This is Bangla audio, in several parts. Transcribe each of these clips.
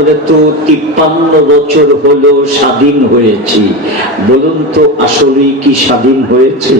আমরা তো 53 বছর হলো স্বাধীন হয়েছি, বলুন তো আসলেই কি স্বাধীন হয়েছে?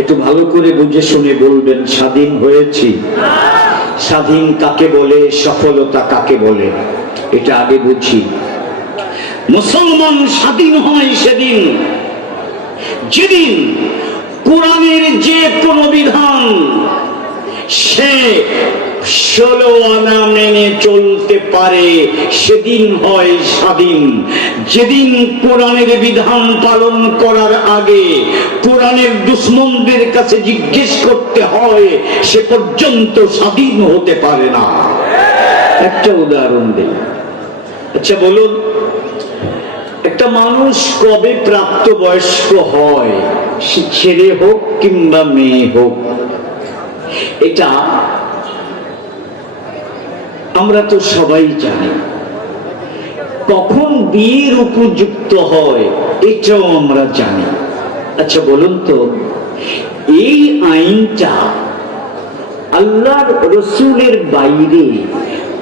একটু ভালো করে বুঝে শুনে বলবেন, স্বাধীন হয়েছি? স্বাধীন কাকে বলে, সফলতা কাকে বলে, এটা আগে বুঝি। মুসলমান স্বাধীন হয় সেদিন যেদিন কোরআনের যে কোনো বিধান সে 16 আনা মেনে চলতে পারে, সেদিন হয় স্বাধীন। যেদিন কোরআনের বিধান পালন করার আগে কোরআনের দুশমনদের কাছে জিজ্ঞেস করতে হয়, সে পর্যন্ত স্বাধীন হতে পারে না। একটা উদাহরণ দিই। আচ্ছা বলুন, একটা মানুষ কবে প্রাপ্তবয়স্ক হয়, সে ছেলে হোক কিংবা মেয়ে হোক? এটা আমরা তো সবাই জানি। কখন বিয়ের উপযুক্ত হয় এটাও আমরা জানি। আচ্ছা বলুন তো, এই আইনটা আল্লাহর রসুলের বাইরে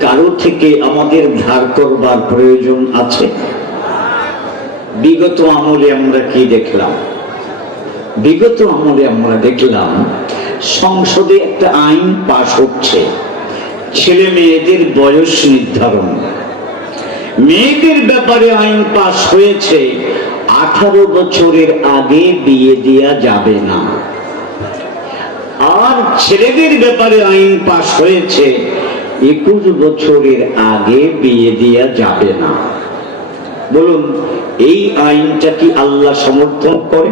কারো থেকে আমাদের ধার করবার প্রয়োজন আছে? বিগত আমলে আমরা কি দেখলাম? বিগত আমলে আমরা দেখলাম সংসদে একটা আইন পাশ হচ্ছে, ছেলে মেয়েদের বয়স নির্ধারণ। মেয়েদের ব্যাপারে আইন পাশ হয়েছে, 18 বছরের আগে বিয়ে দেয়া যাবে না। আর ছেলেদের ব্যাপারে আইন পাশ হয়েছে, 21 বছরের আগে বিয়ে দেয়া যাবে না। বলুন, এই আইনটা কি আল্লাহ সমর্থন করে?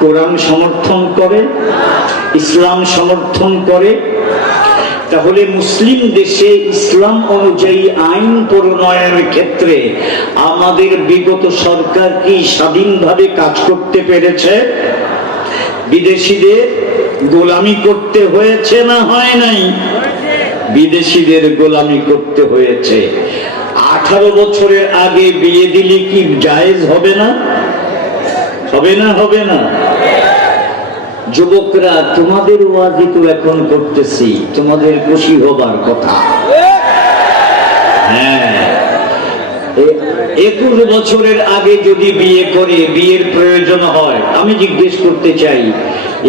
কোরআন সমর্থন করে? ইসলাম সমর্থন করে? তাহলে মুসলিম দেশে ইসলাম অনুযায়ী আইন প্রণয়নের ক্ষেত্রে আমাদের বিগত সরকার কি স্বাধীনভাবে কাজ করতে পেরেছে? বিদেশিদের গোলামি করতে হয়েছে না হয় নাই? বিদেশিদের গোলামি করতে হয়েছে। 18 বছরের আগে বিয়ে দিলে কি জায়েজ হবে না? হবে না? হবে না? যুবকরা, তোমাদের ওয়াজি তো এখন করতেছি, তোমাদের খুশি হবার কথা। হ্যাঁ, 21 বছরের আগে যদি বিয়ে করে বিয়ের প্রয়োজন হয়, আমি জিজ্ঞেস করতে চাই,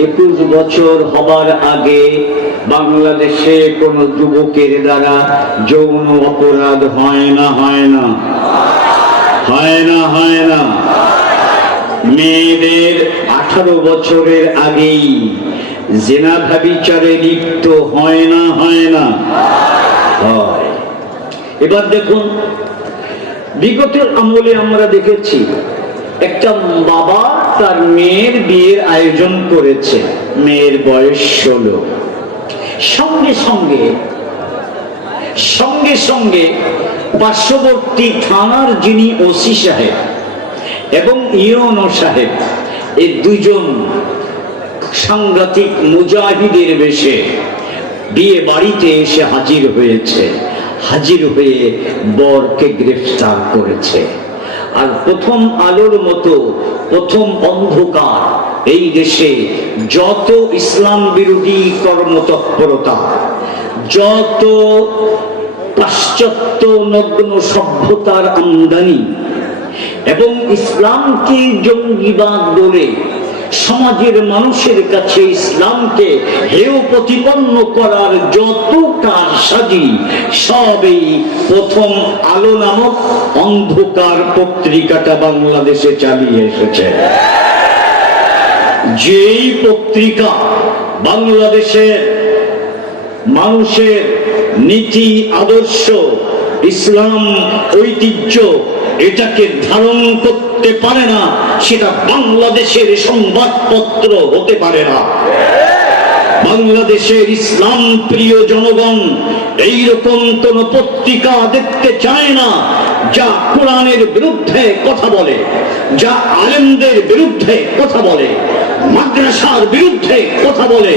21 বছর হবার আগে বাংলাদেশে কোন যুবকের দ্বারা যৌন অপরাধ হয় না? হয় না? হয় না? হয় না? মেয়েদের 18 বছরের আগেই জিনা ব্যভিচারে লিপ্ত হয় না? হয় না? হয়। এবার দেখুন, বিগত আমলে আমরা দেখেছি একটা বাবা তার মেয়ের বিয়ের আয়োজন করেছে, মেয়ের বয়স 16। সঙ্গে সঙ্গে পার্শ্ববর্তী থানার যিনি ওসি সাহেব এবং ইউনো সাহেব, এই দুজন সাংঘাতিক মুজাহিদের বেশে বিয়ে বাড়িতে এসে হাজির হয়েছে। হাজির হয়ে বরকে গ্রেফতার করেছে। আর প্রথম আলোর মতো প্রথম অন্ধকার এই দেশে যত ইসলাম বিরোধী কর্মতৎপরতা, যত পাশ্চাত্য নগ্ন সভ্যতার আমদানি এবং ইসলামকে জঙ্গিবাদ বলে সমাজের মানুষের কাছে ইসলামকে হেয় প্রতিপন্ন করার যত কারসাজি, সবই প্রথম আলো নামক অন্ধকার পত্রিকাটা বাংলাদেশে চালিয়ে এসেছে। যেই পত্রিকা বাংলাদেশের মানুষের নীতি, আদর্শ, ইসলাম, ঐতিহ্য এটাকে ধারণ করতে পারে না, সেটা বাংলাদেশের সংবাদপত্র হতে পারে না। বাংলাদেশের ইসলাম প্রিয় জনগণ এইরকম কোন পত্রিকা দেখতে চায় না যা কোরআনের বিরুদ্ধে কথা বলে, যা আলেমদের বিরুদ্ধে কথা বলে, মাদ্রাসার বিরুদ্ধে কথা বলে,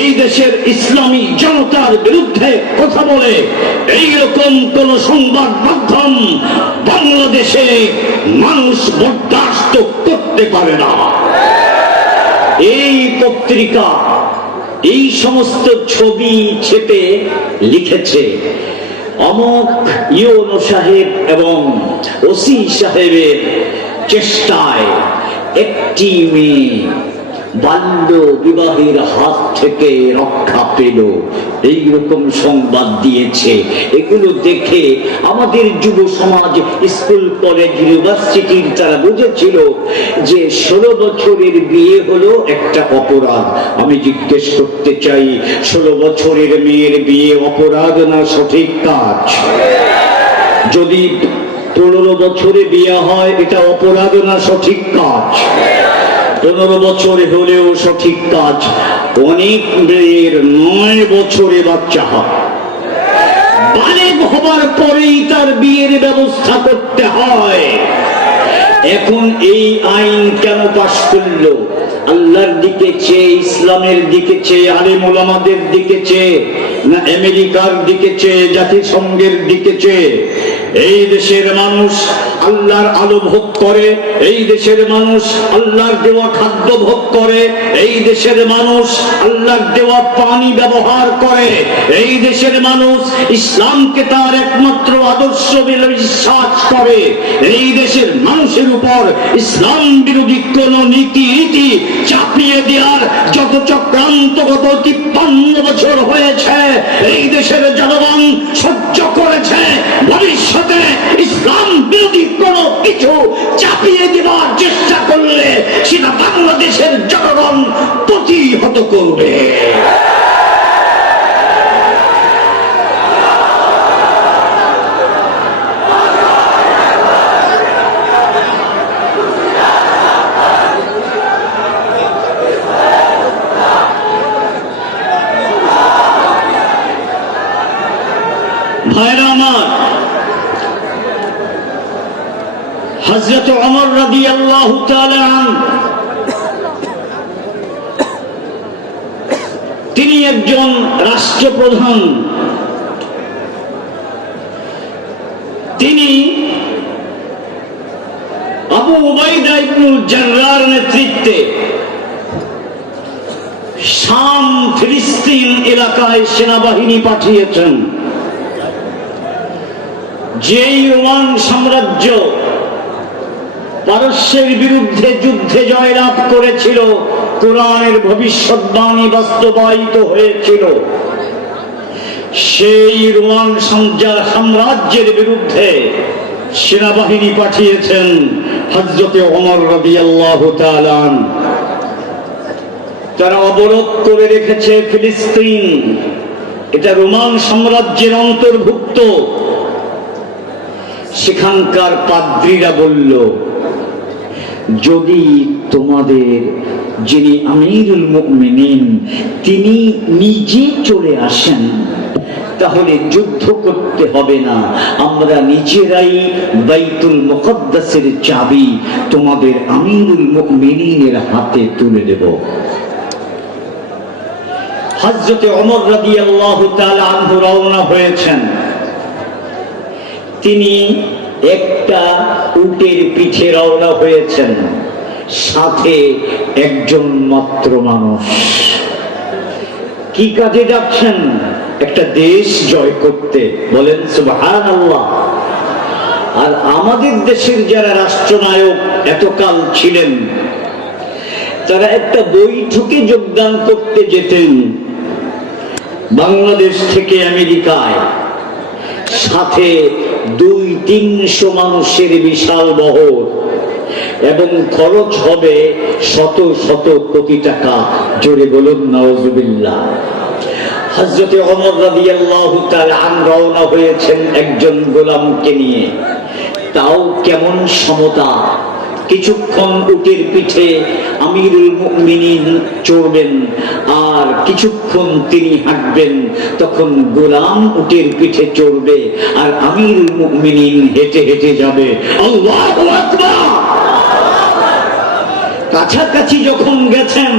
এই দেশের ইসলামী জনতার বিরুদ্ধে কথা বলে। এইরকম কোন সংবাদ মাধ্যম বাংলাদেশে মানুষ বরদাস্ত করতে পারে না। এই পত্রিকা এই সমস্ত ছবি ছেপে লিখেছে, অমক ইউনো সাহেব এবং ওসি সাহেবের চেষ্টায় একটি মেয়ে বাল্য বিবাহের হাত থেকে রক্ষা পেল, এইরকম সংবাদ দিয়েছে। এগুলো দেখে আমাদের যুব সমাজ, স্কুল কলেজ ইউনিভার্সিটির তারা বুঝেছিল যে 16 বছরের বিয়ে হলো একটা অপরাধ। আমি জিজ্ঞেস করতে চাই, 16 বছরের মেয়ের বিয়ে অপরাধ না সঠিক কাজ? যদি 15 বছরে বিয়ে হয় এটা অপরাধ না সঠিক কাজ? 15 বছরে হলেও সঠিক কাজ। অনেক মেয়ের 9 বছরে বাচ্চা হয়, বালেগ হবার পরেই তার বিয়ের ব্যবস্থা করতে হয়। এখন এই আইন কেন পাশ করলো? আল্লাহর দিকে চেয়ে, ইসলামের দিকে চেয়ে, আলেম ওলামাদের দিকে চেয়ে, না আমেরিকার দিকে চেয়ে, জাতিসংঘের দিকে চেয়ে? এই দেশের মানুষ আল্লাহর আলো ভোগ করে, এই দেশের মানুষ আল্লাহর দেওয়া খাদ্য ভোগ করে, এই দেশের মানুষ আল্লাহর দেওয়া পানি ব্যবহার করে, এই দেশের মানুষ ইসলামকে তার একমাত্র আদর্শ বলে বিশ্বাস করে। এই দেশের মানুষের উপর ইসলাম বিরোধী কোন নীতি রীতি চাপিয়ে দেওয়ার যত চক্রান্ত গত 53 বছর হয়েছে এই দেশের জনগণ সহ্য করেছে। ভবিষ্যতে ইসলাম বিরোধী কোন কিছু চাপিয়ে দেওয়ার চেষ্টা করলে সেটা বাংলাদেশের জনগণ প্রতিহত করবে। ভাইরা আমার, হযরত ওমর রাদিয়াল্লাহু তাআলা আনহু তিনি একজন রাষ্ট্রপ্রধান। তিনি আবু উবাইদা ইবনুল জাররার নেতৃত্বে শাম ফিলিস্তিন এলাকায় সেনাবাহিনী পাঠিয়েছেন। যেই রোমান সাম্রাজ্য পারস্যের বিরুদ্ধে যুদ্ধে জয়লাভ করেছিল, কোরআনের ভবিষ্যৎবাণী বাস্তবায়িত হয়েছিল, সেই রোমান সাম্রাজ্যের বিরুদ্ধে সেনাবাহিনী পাঠিয়েছেন হযরতে ওমর রাদিয়াল্লাহু তাআলা আনহু। তারা অবরোধ করে রেখেছে ফিলিস্তিন, এটা রোমান সাম্রাজ্যের অন্তর্ভুক্ত। সেখানকার পাদ্রীরা বলল, যদি তোমাদের যিনি আমিরুল মুমিনিন তিনি নিজে চলে আসেন তাহলে যুদ্ধ করতে হবে না, আমরা নিজেরাই বাইতুল মুকদ্দাসের চাবি তোমাদের আমিরুল মুমিনিনের হাতে তুলে দেব। হযরতে ওমর রাদিয়াল্লাহু তাআলা আনহু রওনা হয়েছেন। তিনি একটা উটের পিঠে রওনা হয়েছেন, সাথে একজন মাত্র মানুষ। কি কাজে যাচ্ছেন? একটা দেশ জয় করতে। বলেন সুবহানাল্লাহ। আর আমাদের দেশের যারা রাষ্ট্রনায়ক এতকাল ছিলেন, তারা একটা বৈঠকে যোগদান করতে যেতেন বাংলাদেশ থেকে আমেরিকায়, সাথে 200-300 মানুষের বিশাল বহর, এবং খরচ হবে শত শত কোটি টাকা। জোরে বলুন নাউজুবিল্লাহ। হযরতে ওমর রাদিয়াল্লাহু তাআলা আনহু রওনা হয়েছেন একজন গোলামকে নিয়ে। তাও কেমন সমতা! কিছুক্ষণ উটের পিঠে আমিরুল মুমিনিন চড়বেন, আর কিছুক্ষণ তিনি হাঁটবেন, তখন গোলাম উটের পিঠে চড়বে আর আমিরুল মুমিনিন হেঁটে হেঁটে যাবে। আল্লাহু আকবার। কাছাকাছি যখন গেছেন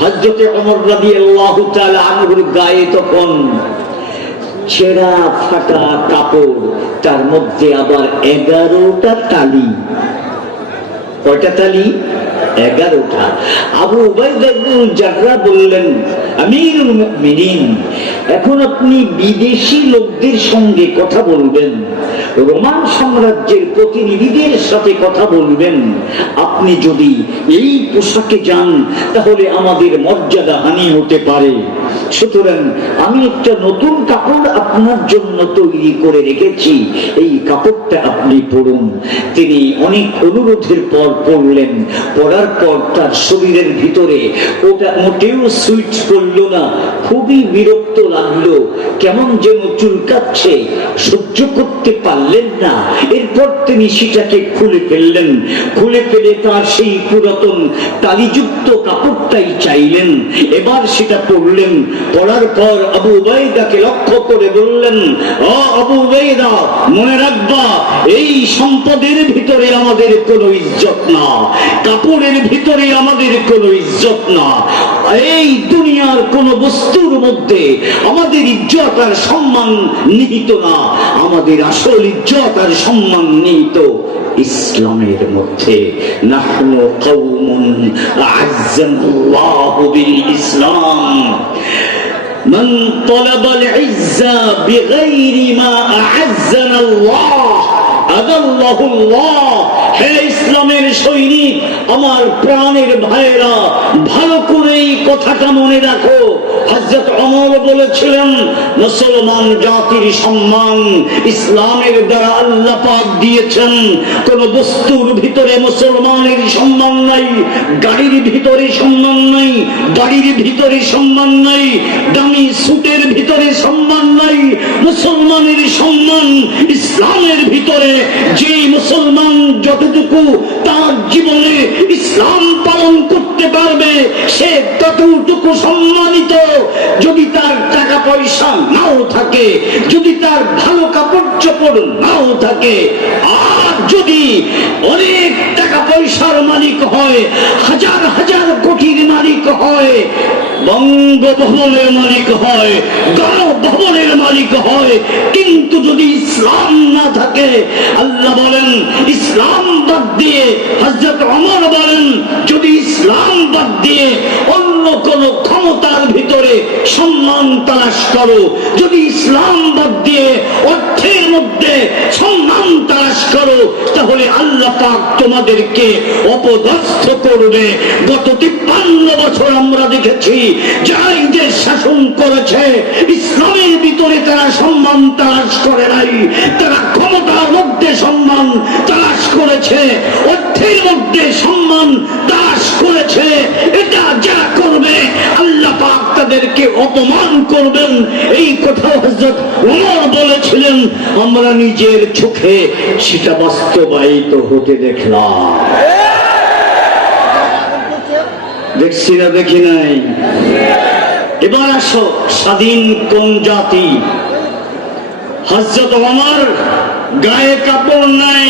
হযরতে ওমর রাদিয়াল্লাহু তাআলা আনহুর গায়ে তখন ছেঁড়া ফাটা কাপড়, তার মধ্যে আবার 11টা তালি। কয়টা তালি? 11টা। আবু উবাইদা ইবনে জাররাহ বললেন, আমিরুল মুমিনিন, এখন আপনি বিদেশি লোকদের সঙ্গে কথা বলবেন, রোমান সাম্রাজ্যের প্রতিনিধিদের সাথে কথা বলবেন, আপনি যদি এই পোশাকে যান তাহলে আমাদের মর্যাদা হানি হতে পারে, সুতরাং আমি একটা নতুন কাপড় আপনার জন্য তৈরি করে রেখেছি, এই কাপড়টা আপনি পরুন। তিনি অনেক অনুরোধের পর পরলেন। পরার পর তার শরীরের ভিতরে ওটা মোটেও সুইট করলো না, খুবই বিরক্ত লাগলো, কেমন যেন চুলকাচ্ছে, সহ্য করতে পারলেন না। এরপর তিনি সেটাকে খুলে ফেললেন, খুলে ফেলে তার সেই পুরাতন তালিযুক্ত কাপড়টাই চাইলেন, এবার সেটা পরলেন। পরার পর আবু উবাইদাকে লক্ষ্য করে বললেন, ও আবু উবাইদা, মনে রাখবা এই সম্পদের ভিতরে আমাদের কোনো ইজ্জত না, কাপড়ের ভিতরে আমাদের কোনো ইজ্জত না, এই দুনিয়ার কোন বস্তুর মধ্যে আমাদের ইজ্জত আর সম্মান নিহিত না, আমাদের আসল ইজ্জত আর সম্মান নিহিত ইসলামের মধ্যে। নাহনু কওমুন আ'আজ্জানাল্লাহু বিল ইসলাম, মান তালাবাল ইজ্জা বিগাইরি মা আ'আজ্জানাল্লাহ আদাল্লাহুল্লাহ। হে ইসলামের সৈনিক, আমার প্রাণের ভাইরা, ভালো করে এই কথাটা মনে রাখো। হযরত ওমর বলেছিলেন, মুসলমান জাতির সম্মান ইসলামের দ্বারা আল্লাহ পাক দিয়েছেন। কোন বস্তুর ভিতরে মুসলমানের সম্মান নাই, গাড়ির ভিতরে সম্মান নাই, বাড়ির ভিতরে সম্মান নাই, দামি সুটের ভিতরে সম্মান নাই। মুসলমানের সম্মান ইসলামের ভিতরে। যে মুসলমান যতটুকু তার জীবনে ইসলাম পালন করতে পারবে সে ততটুকু সম্মানিত। যদি তার টাকা পয়সা নাও থাকে, যদি তার ভালো কাপড় চোপড় নাও থাকে, আর যদি অনেক টাকা পয়সার মালিক হয়, হাজার হাজার কোটির মালিক হয়, বঙ্গভবনের মালিক হয়, গণভবনের মালিক হয়, কিন্তু যদি ইসলাম না থাকে, আল্লাহ বলেন ইসলাম বাদ দিয়ে, হযরত ওমর বলেন যদি ইসলাম বাদ দিয়ে অন্য কোন ক্ষমতার ভিতরে সম্মান তালাশ করো, যদি ইসলাম বাদ দিয়ে অর্থের মধ্যে সম্মান তালাশ করো, তাহলে আল্লাহ পাক তোমাদেরকে অপদস্থ করবে। গত 53 বছর আমরা দেখেছি যারা দেশ শাসন করেছে, ইসলামের ভিতরে তারা সম্মান তালাশ করে নাই, তারা ক্ষমতার মধ্যে সম্মান তালাশ করেছে, অর্থের মধ্যে সম্মান তালাশ করেছে। এটা যারা করবে আল্লাহ পাক তাদেরকে অপমান করবেন। এই কথা হযরত ওমর বলেছিলেন, আমরা নিজের চোখে সেটা বাস্তবায়িত হতে দেখলাম। দেখছি না দেখি নাই? এবার আসো, স্বাধীন কোন জাতি? হযরত ওমর গায়ে কাপড় নাই,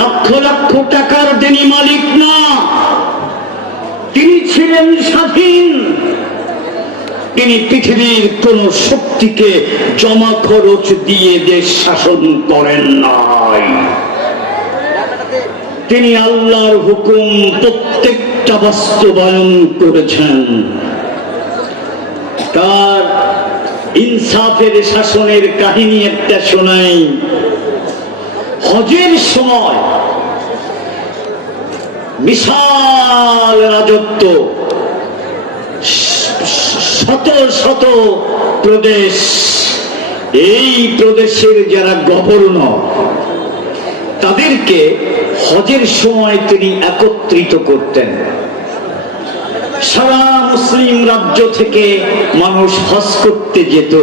লক্ষ লক্ষ টাকার তিনি মালিক না, তিনি ছিলেন স্বাধীন। তিনি পৃথিবীর কোন শক্তিকে জমা খরচ দিয়ে দেশ শাসন করেন নাই। তিনি আল্লাহর হুকুম প্রত্যেকটা বাস্তবায়ন করেছেন। তার ইনসাফের শাসনের কাহিনী একটা শোনাই। হজের সময় বিশাল রাজত্ব, শত শত প্রদেশ, এই প্রদেশের যারা গভর্নর তাদেরকে হজের সময় তিনি একত্রিত করতেন। সারা মুসলিম রাজ্য থেকে মানুষ হজ করতে যেত।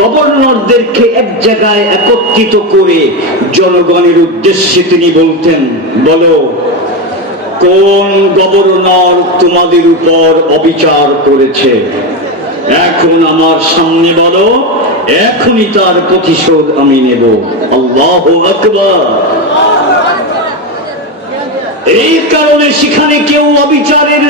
গভর্নরদেরকে এক জায়গায় একত্রিত করে জনগণের উদ্দেশ্যে তিনি বলতেন, বলো কোন গভর্নর তোমাদের উপর অবিচার করেছে, এখন আমার সামনে বলো, এখনই তার প্রতিশোধ আমি নেব। আল্লাহু আকবার। এই কারণে সেখানে কেউ অবিচারের